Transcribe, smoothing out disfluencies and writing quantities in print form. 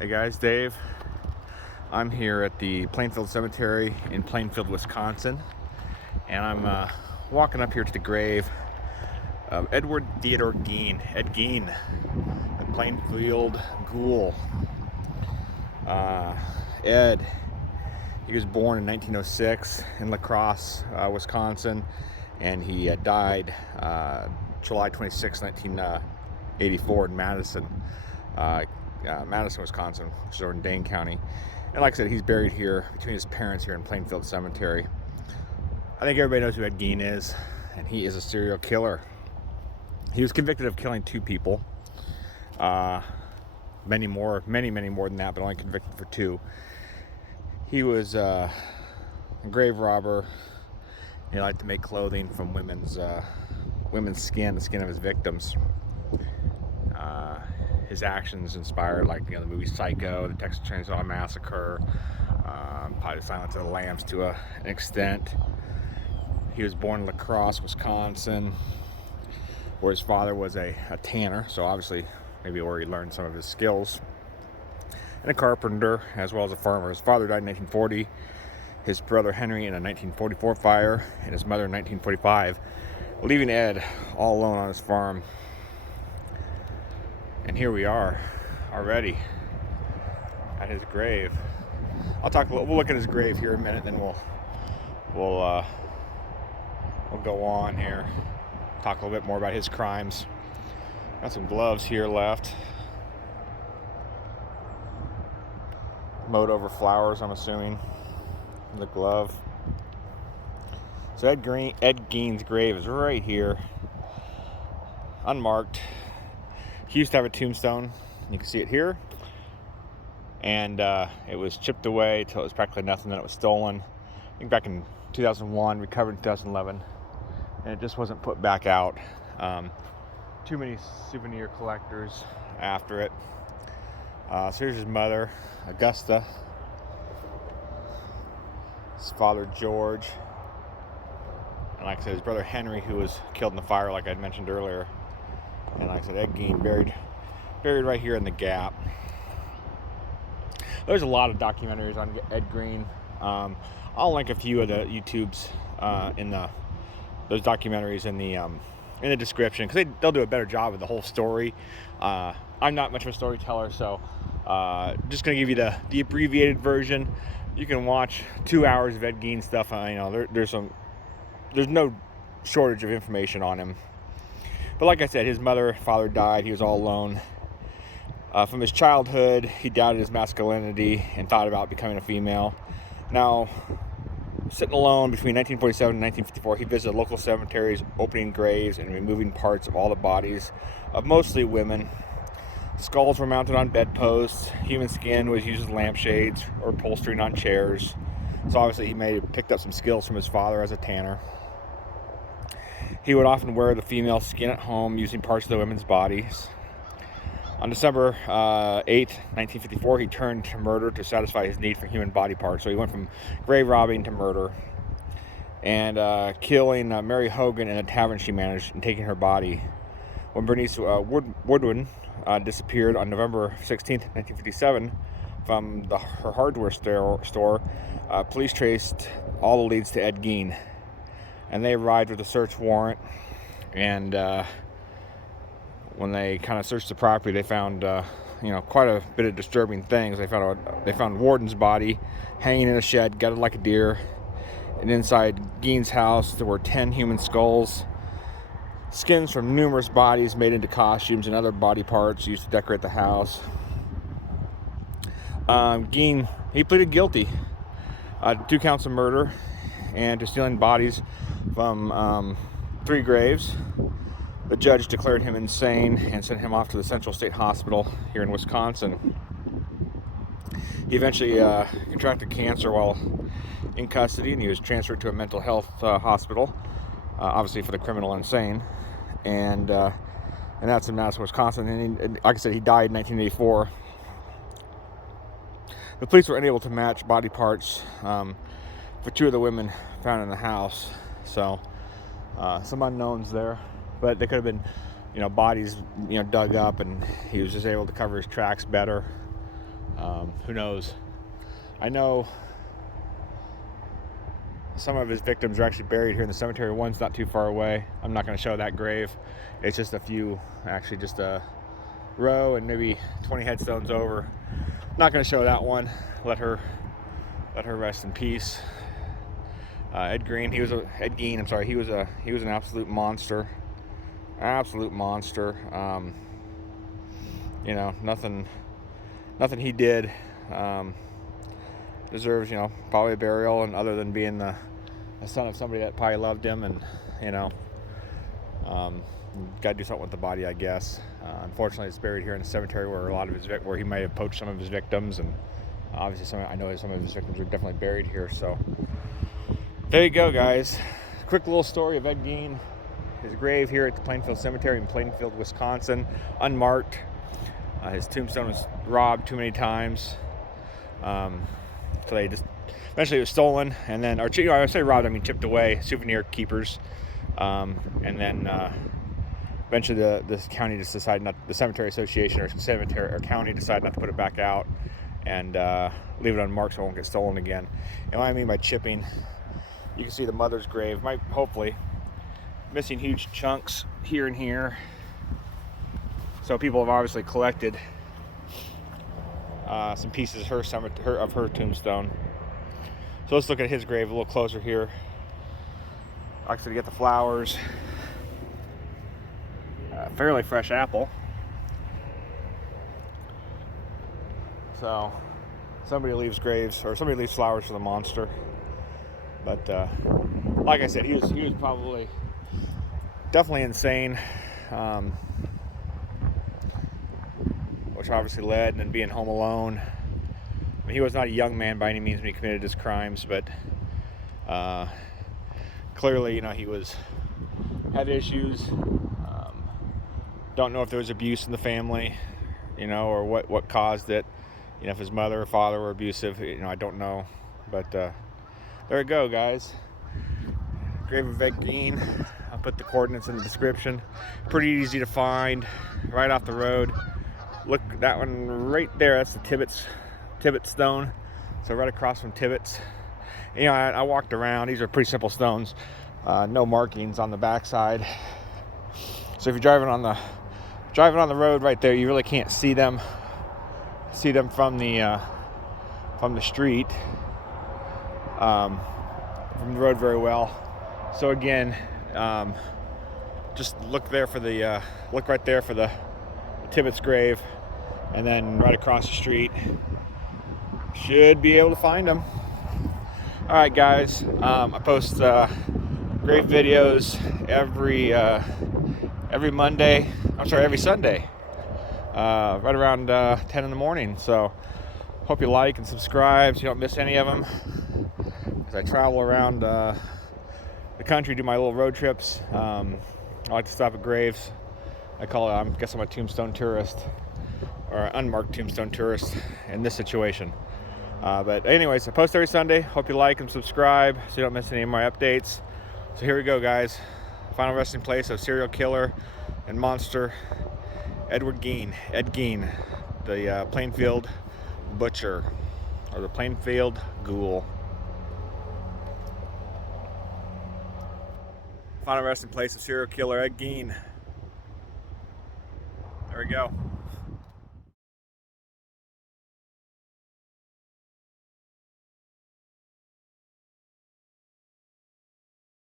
Hey guys, Dave. I'm here at the Plainfield Cemetery in Plainfield, Wisconsin, and I'm walking up here to the grave of Edward Theodore Gein, Ed Gein, the Plainfield Ghoul. Ed, he was born in 1906 in La Crosse, Wisconsin, and he died July 26, 1984 in Madison. Madison, Wisconsin, which is over in Dane County. And like I said, he's buried here between his parents here in Plainfield Cemetery. I think everybody knows who Ed Gein is, and he is a serial killer. He was convicted of killing 2 people. Many more than that, but only convicted for 2. He was a grave robber. He liked to make clothing from women's skin, the skin of his victims. His actions inspired, the movie Psycho, the Texas Chainsaw Massacre, probably Silence of the Lambs to an extent. He was born in La Crosse, Wisconsin, where his father was a tanner, so obviously maybe where he learned some of his skills, and a carpenter as well as a farmer. His father died in 1940, his brother Henry in a 1944 fire, and his mother in 1945, leaving Ed all alone on his farm. And here we are, already at his grave. We'll look at his grave here in a minute, then we'll go on here, talk a little bit more about his crimes. Got some gloves here left, mowed over flowers, I'm assuming, in the glove. So Ed Gein's grave is right here, unmarked. He used to have a tombstone. You can see it here. And it was chipped away until it was practically nothing. Then it was stolen, I think back in 2001, recovered in 2011. And it just wasn't put back out. Too many souvenir collectors after it. So here's his mother, Augusta. His father, George. And like I said, his brother, Henry, who was killed in the fire, like I mentioned earlier. And like I said, Ed Gein buried right here in the gap. There's a lot of documentaries on Ed Gein. I'll link a few of the YouTubes in those documentaries in the description, because they'll do a better job of the whole story. I'm not much of a storyteller, so just gonna give you the abbreviated version. You can watch 2 hours of Ed Gein stuff. There's no shortage of information on him. But like I said, his mother and father died. He was all alone. From his childhood, he doubted his masculinity and thought about becoming a female. Now, sitting alone between 1947 and 1954, he visited local cemeteries, opening graves and removing parts of all the bodies of mostly women. Skulls were mounted on bedposts. Human skin was used as lampshades or upholstering on chairs. So obviously he may have picked up some skills from his father as a tanner. He would often wear the female skin at home using parts of the women's bodies. On December 8, 1954, he turned to murder to satisfy his need for human body parts. So he went from grave robbing to murder, and killing Mary Hogan in a tavern she managed and taking her body. When Bernice Woodwin disappeared on November 16, 1957, from her hardware store, police traced all the leads to Ed Gein. And they arrived with a search warrant, and when they kind of searched the property, they found quite a bit of disturbing things. They found Warden's body hanging in a shed, gutted like a deer. And inside Gein's house, there were 10 human skulls, skins from numerous bodies made into costumes and other body parts used to decorate the house. Gein, he pleaded guilty to 2 counts of murder and to stealing bodies from 3 graves. The judge declared him insane and sent him off to the Central State Hospital here in Wisconsin. He eventually contracted cancer while in custody, and he was transferred to a mental health hospital, obviously for the criminal insane. And that's in Madison, Wisconsin. And like I said, he died in 1984. The police were unable to match body parts for 2 of the women found in the house. So some unknowns there, but they could have been, bodies, dug up, and he was just able to cover his tracks better. Who knows? I know some of his victims are actually buried here in the cemetery. One's not too far away. I'm not going to show that grave. It's just a few, actually just a row and maybe 20 headstones over. Not going to show that one. Let her rest in peace. Ed Gein, I'm sorry. He was an absolute monster. Absolute monster. You know, nothing he did deserves, you know, probably a burial, and other than being the son of somebody that probably loved him, and you know, got to do something with the body, I guess. Unfortunately, it's buried here in the cemetery where he might have poached some of his victims, and obviously I know some of his victims are definitely buried here. So there you go, guys. Quick little story of Ed Gein. His grave here at the Plainfield Cemetery in Plainfield, Wisconsin, unmarked. His tombstone was robbed too many times. So they just eventually it was stolen, and then, or I say robbed, I mean chipped away, souvenir keepers, and then eventually the county just decided not, the cemetery association or county decided not to put it back out and leave it unmarked so it won't get stolen again. And what I mean by chipping, you can see the mother's grave, hopefully missing huge chunks here and here. So people have obviously collected some pieces of her tombstone. So let's look at his grave a little closer here. Actually, get the flowers. Fairly fresh apple. So somebody leaves flowers for the monster. But like I said, he was probably definitely insane. Which obviously led, and being home alone. I mean, he was not a young man by any means when he committed his crimes, but clearly, you know, he had issues. Don't know if there was abuse in the family, you know, or what caused it. You know, if his mother or father were abusive, you know, I don't know. But there you go, guys. Grave of Ed Gein. I'll put the coordinates in the description. Pretty easy to find, right off the road. Look, that one right there, that's the Tibbetts stone. So right across from Tibbetts. You know, I walked around. These are pretty simple stones. No markings on the backside. So if you're driving on the road right there, you really can't see them from the street, from the road very well. So again, just look right there for the Tibbetts grave, and then right across the street, should be able to find them. All right, guys, I post grave videos every Sunday, right around 10 in the morning. So hope you like and subscribe so you don't miss any of them, because I travel around the country, do my little road trips. I like to stop at graves. I guess I'm a tombstone tourist, or an unmarked tombstone tourist in this situation. But anyways, I post every Sunday. Hope you like and subscribe so you don't miss any of my updates. So here we go, guys. Final resting place of serial killer and monster Ed Gein, the Plainfield Butcher, or the Plainfield Ghoul. Final resting place of serial killer Ed Gein. There we go.